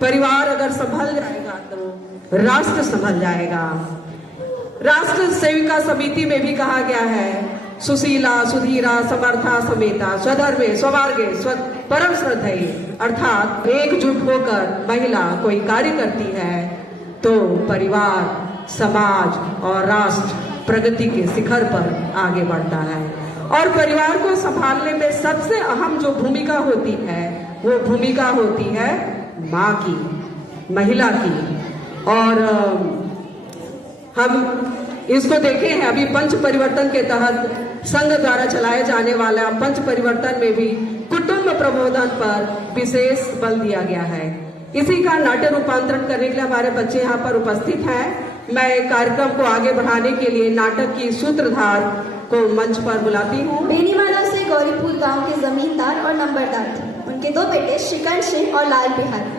परिवार अगर संभल जाएगा तो राष्ट्र संभल जाएगा। राष्ट्र सेविका समिति में भी कहा गया है, सुशीला सुधीरा समर्था समेता स्वधर्मे स्वमार्गे परम श्रद्धेय, अर्थात एकजुट होकर महिला कोई कार्य करती है तो परिवार, समाज और राष्ट्र प्रगति के शिखर पर आगे बढ़ता है। और परिवार को संभालने में सबसे अहम जो भूमिका होती है वो भूमिका होती है माँ की, महिला की। और हम इसको देखे हैं, अभी पंच परिवर्तन के तहत संघ द्वारा चलाए जाने वाला पंच परिवर्तन में भी कुटुंब प्रबोधन पर विशेष बल दिया गया है। इसी का नाट्य रूपांतरण करने के लिए हमारे बच्चे यहाँ पर उपस्थित हैं। मैं कार्यक्रम को आगे बढ़ाने के लिए नाटक की सूत्रधार को मंच पर बुलाती हूँ। बेनीमाधव से गौरीपुर गांव के जमींदार और नंबरदार थे। उनके दो बेटे श्रीकांत सिंह और लाल बिहारी।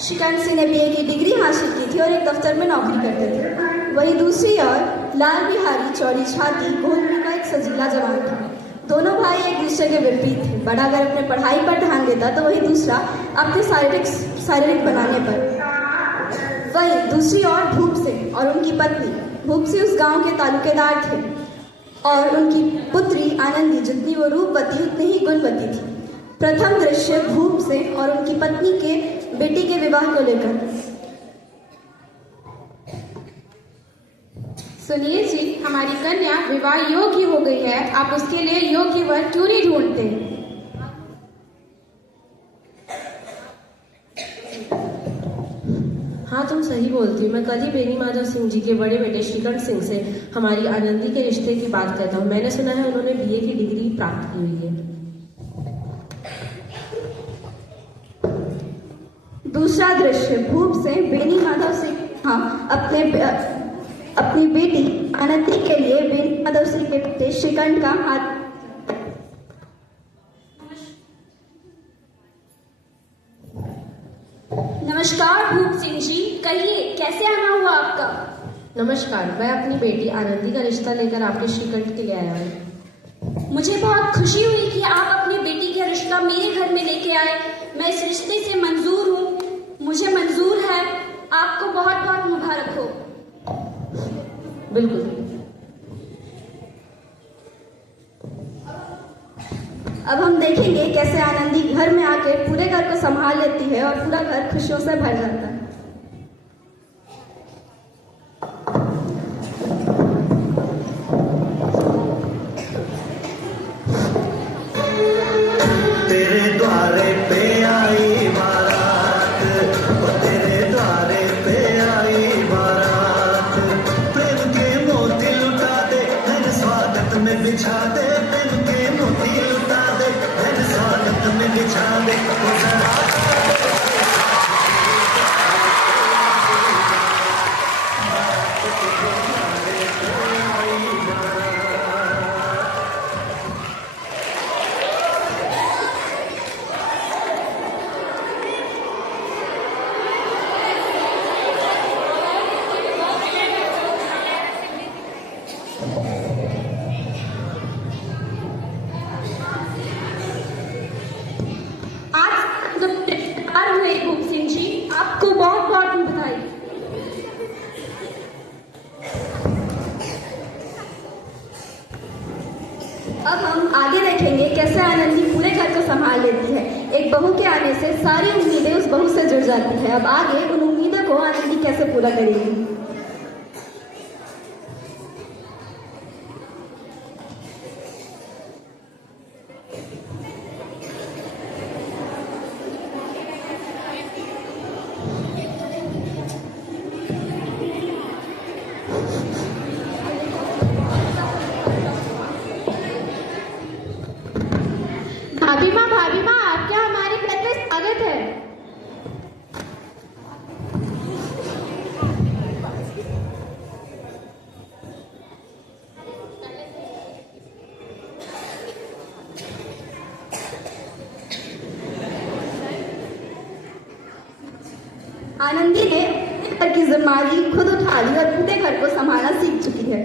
श्रीकांत सिंह ने बीए की डिग्री हासिल की थी और एक दफ्तर में नौकरी करते थे। वहीं दूसरी ओर लाल बिहारी चौड़ी छाती, गोलमी का एक सजीला जवान था। दोनों भाई एक दूसरे के विपरीत थे। बड़ा अगर अपने पढ़ाई पर ध्यान देता तो वही दूसरा अपने शारीरिक बनाने पर। वहीं दूसरी ओर भूप सिंह और उनकी पत्नी, भूप सिंह उस गांव के तालुकेदार थे और उनकी पुत्री आनंदी जितनी वो रूपवती उतनी ही गुणवती थी। प्रथम दृश्य भूप सिंह और उनकी पत्नी के बेटी के विवाह को लेकर। सुनिए जी, हमारी कन्या विवाह योग्य हो गई है, आप उसके लिए योग्य वर क्यों नहीं ढूंढते? हाँ, तुम सही बोलती हो। मैं कल ही बेनीमाधव सिंह जी के बड़े बेटे श्रीकांत सिंह से हमारी आनंदी के रिश्ते की बात करता हूँ। मैंने सुना है उन्होंने बीए की डिग्री प्राप्त की हुई है। दूसरा दृश्य भूप से बेनीमाधव सिंह अपनी बेटी आनंदी के लिए बेनीमाधव सिंह के बेटे श्रीकांत का हाथ। नमस्कार भूप सिंह जी, कहिए कैसे आना हुआ आपका? नमस्कार, मैं अपनी बेटी आनंदी का रिश्ता लेकर आपके श्रीकंठ के लिए आया हूँ। मुझे बहुत खुशी हुई कि आप अपनी बेटी का रिश्ता मेरे घर में लेके आए। मैं इस रिश्ते से मंजूर हूँ, मुझे मंजूर है। आपको बहुत बहुत मुबारक हो। बिल्कुल। अब हम देखेंगे कैसे आनंदी घर में आकर पूरे घर को संभाल लेती है और पूरा घर खुशियों से भर जाता है। तेरे द्वारे पे आई बारात, तेरे द्वारे पे आई बारात, प्रेम के मोती लुटा दे, हर स्वागत में बिछा दे, प्रेम के मोती लुटा दे, हर स्वागत में बिछा दे। भूप सिंह जी, आपको बहुत बहुत बधाई। अब हम आगे देखेंगे कैसे आनंदी पूरे घर को संभाल लेती है। एक बहू के आने से सारी उम्मीदें उस बहू से जुड़ जाती है। अब आगे उन उम्मीदों को आनंदी कैसे पूरा करेगी। भाभी माँ, आपका हमारे घर में स्वागत है। आनंदी ने घर की जिम्मेदारी खुद उठा ली और पूरे घर को संभालना सीख चुकी है।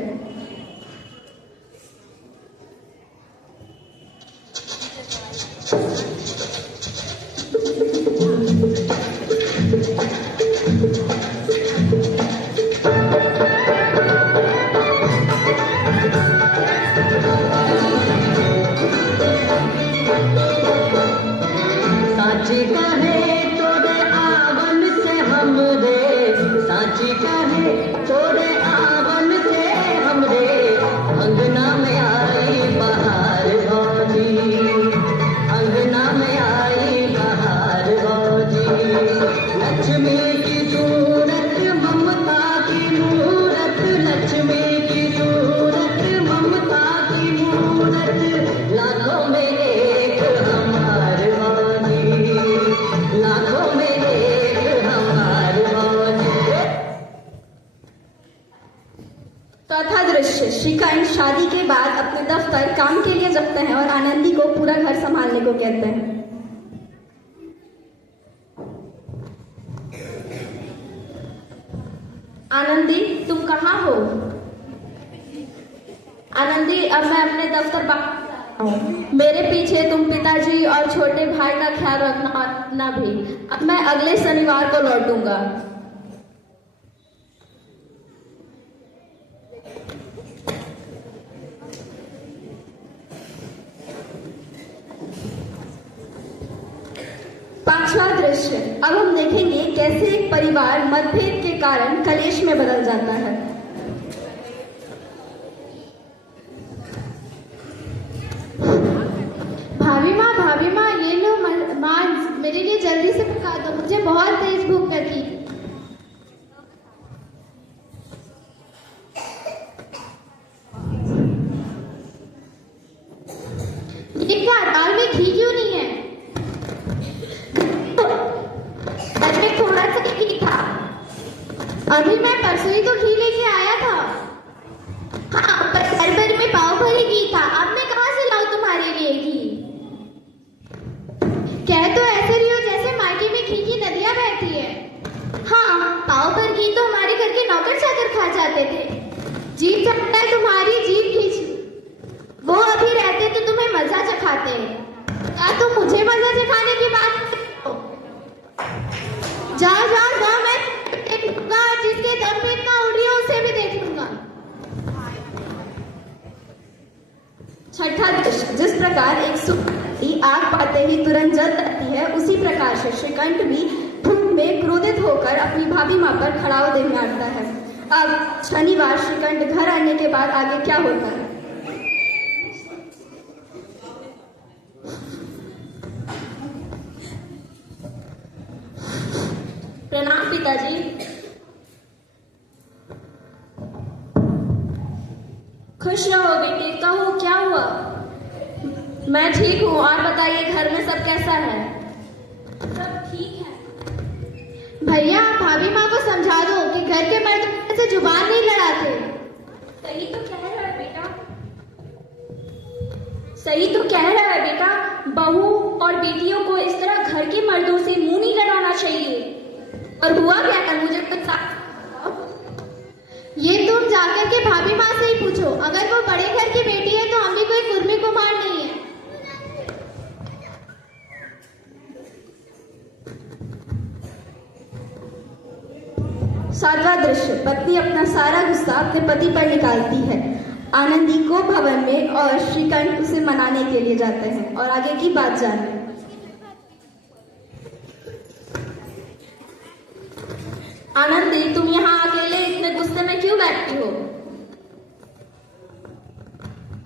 शादी के बाद अपने दफ्तर काम के लिए जाते हैं और आनंदी को पूरा घर संभालने को कहते हैं। आनंदी, तुम कहाँ हो? आनंदी, अब मैं अपने दफ्तर बाहर हूँ। मेरे पीछे तुम पिताजी और छोटे भाई का ख्याल रखना भी। अब मैं अगले शनिवार को लौटूंगा। पांचवा दृश्य। अब हम देखेंगे कैसे एक परिवार मतभेद के कारण कलेश में बदल जाता है। भाभी माँ, ये लो माँ, मेरे लिए जल्दी से पका दो, मुझे बहुत तेज भूख लगी। ये क्या, दाल में घी क्यों नहीं है? दाल में थोड़ा सा घी था। अभी मैं परसों ही तो घी लेके आया था। हाँ, पर घर भर में पाव भरी घी था। अब मैं कहाँ से लाऊं तुम्हारे लिए घी? कह तो ऐसे रही हो जैसे मायके में घी की नदियां बहती है। हाँ, पाव भर घी तो हमारे घर के नौकर चाकर खा जाते थे। जीभ चटता है तुम्हारी, जीभ खींच। वो अभी रहते तो तुम्हें मजा चखाते। क्या तुम मुझे मजा चखाने की बात करते हो? जाओ जाओ जाओ, मैं देखूंगा जिसके दम पे इतना उड़ रही हो उसे भी देख लूंगा। छठा दृश्य। जिस प्रकार एक सुखी आग पाते ही तुरंत जल जाती है, उसी प्रकार से श्रीकंठ भी धूप में क्रोधित होकर अपनी भाभी माँ पर खड़ाव देने आता है। अब शनिवार श्रीकंठ घर आने के बाद आगे क्या होता है? प्रणाम पिताजी। खुश रहो बेटे, कहो क्या हुआ? मैं ठीक हूँ, और बताइए घर में सब कैसा है? सब ठीक है। भैया, भाभी माँ को समझा दो कि घर के मर्द से जुबान नहीं लड़ाते। सही तो कह रहा है बेटा, सही तो कह रहा है बेटा। बहू और बेटियों को इस तरह घर के मर्दों से मुंह नहीं लड़ाना चाहिए। और हुआ क्या है, मुझे कुछ ये तुम जाकर के भाभी माँ से ही पूछो। अगर वो बड़े घर की बेटी है तो हम भी कोई कुर्मी कुमार नहीं है। सातवां दृश्य। पत्नी अपना सारा गुस्सा अपने पति पर निकालती है। आनंदी को भवन में और श्रीकंठ उसे मनाने के लिए जाते हैं। और आगे की बात जानें। आनंदी, तुम यहाँ अकेले इतने गुस्से में क्यों बैठती हो?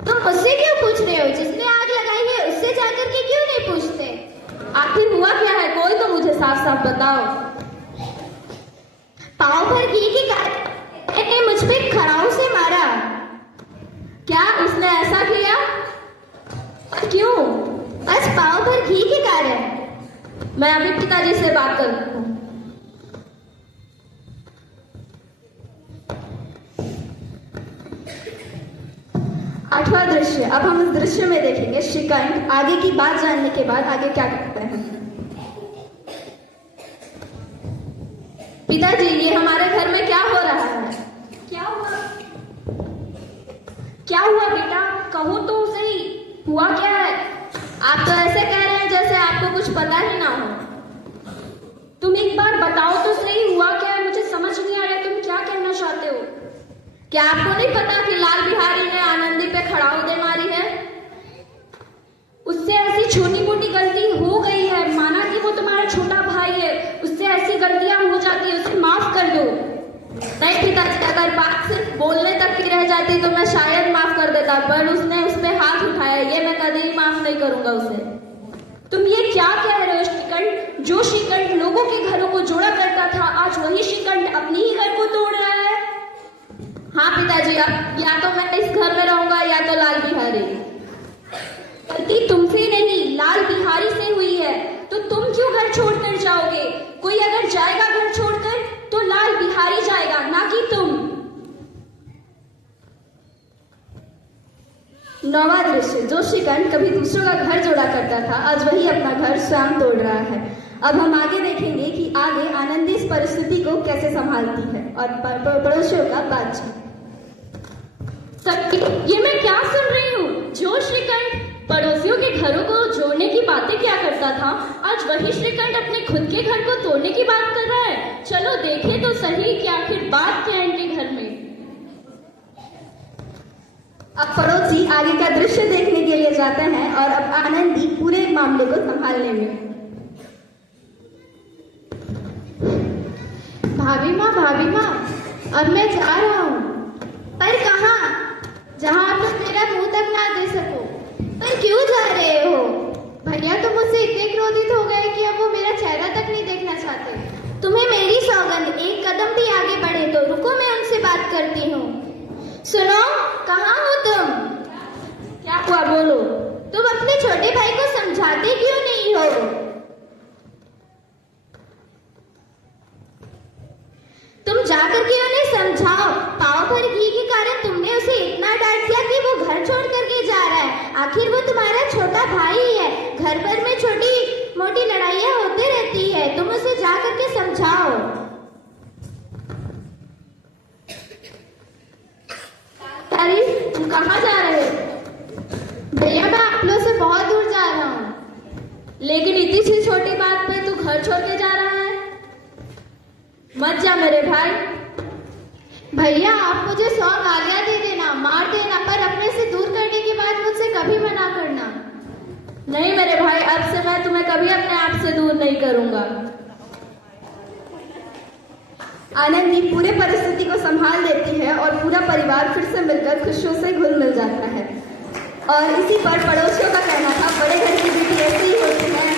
तुम मुझसे क्यों पूछ रहे हो? जिसने आग लगाई है उससे जाकर के क्यों नहीं पूछते? आखिर हुआ क्या है, कोई तो मुझे साफ साफ बताओ। पाव भर घी के कारण ने मुझ पे खड़ाऊ से मारा। क्या उसने ऐसा किया? क्यों? बस पाव भर घी के कारण। मैं अभी पिताजी से बात करती हूँ। आठवां दृश्य। अब हम इस दृश्य में देखेंगे श्रीकंठ आगे की बात जानने के बाद आगे क्या करते हैं। पिताजी, ये हमारे घर में क्या हो रहा है? क्या हुआ? क्या हुआ बेटा, कहो तो सही, हुआ क्या है? आप तो ऐसे कह रहे हैं जैसे आपको कुछ पता ही ना हो। तुम एक बार बताओ तो सही, हुआ क्या है? मुझे समझ नहीं आ रहा तुम क्या कहना चाहते हो। क्या आपको नहीं पता कि लाल बिहारी ने आनंदी पे खड़ाऊ दे मारी है? उससे ऐसी छोटी मोटी गलती हो गई है, माना कि वो तुम्हारा छोटा भाई है, उससे ऐसी गलतियां हो जाती है, उसे माफ कर दो। नहीं पिताजी, अगर बात सिर्फ बोलने तक की रह जाती तो मैं शायद माफ कर देता, पर उसने उस पे हाथ उठाया, ये मैं कभी माफ नहीं करूंगा उसे। तुम ये क्या कह रहे हो श्रीकंठ? जो श्रीकंठ लोगों के घरों को जोड़ा करता था, आज वही श्रीकंठ अपने ही घर को तोड़ रहा है। हाँ पिताजी, अब या तो मैं इस घर में रहूंगा या तो लाल बिहारी। गलती तुमसे नहीं, लाल बिहारी से हुई है, तो तुम क्यों घर छोड़कर जाओगे? कोई अगर जाएगा घर छोड़कर तो लाल बिहारी जाएगा, ना कि तुम। 9वां दृश्य, जो श्रीकंठ कभी दूसरों का घर जोड़ा करता था, आज वही अपना घर स्वयं तोड़ रहा है। अब हम आगे देखेंगे कि आगे आनंदी इस परिस्थिति को कैसे संभालती है और पड़ोसियों का बातचीत। ये मैं क्या सुन रही हूँ? जो श्रीकंठ पड़ोसियों के घरों को जोड़ने की बातें क्या करता था, आज वही श्रीकंठ अपने खुद के घर को तोड़ने की बात कर रहा है। चलो देखें तो सही कि आखिर बात क्या है इनके घर में। अब पड़ोसी आगे का दृश्य देखने के लिए जाते हैं और अब आनंदी पूरे मामले को संभालने में। भाभी माँ, अब मैं जा रहा हूँ। पर कहाँ? जहाँ आप लोग मेरा मुंह तक ना दे सको। पर क्यों जा रहे हो? भैया तो मुझसे इतने क्रोधित हो गए कि अब वो मेरा चेहरा तक नहीं देखना चाहते। तुम्हें मेरी सौगंध, एक कदम भी आगे बढ़े तो रुको, मैं उनसे बात करती हूँ। सुनो, कहाँ हो तुम? क्या हुआ, बोलो। तुम अपने छोटे भाई को समझाते क्यों नहीं हो? तुम जाकर के उन्हें समझाओ। पाव भर घी के कारण तुमने उसे इतना डांट दिया कि वो घर छोड़ करके जा रहा है। आखिर वो तुम्हारा छोटा भाई ही है। घर भर में छोटी मोटी लड़ाइयाँ होती रहती है, तुम उसे जा करके समझाओ। अरे तुम कहाँ जा रहे हो? भैया मैं आप लोग से बहुत दूर जा रहा हूँ। लेकिन इतनी सी छोटी बात पे तू घर छोड़ के जा रहा है? मत जा मेरे भाई। भैया आप मुझे 100 गालियाँ दे देना, मार देना, पर अपने से दूर करने की बात मुझसे कभी मना करना। नहीं मेरे भाई, अब से मैं तुम्हें कभी अपने आप से दूर नहीं करूंगा। आनंदी पूरे परिस्थिति को संभाल लेती है और पूरा परिवार फिर से मिलकर खुशियों से घुल मिल जाता है। और इसी पर पड़ोसियों का कहना था, बड़े घर की बेटी ऐसी ही होती है।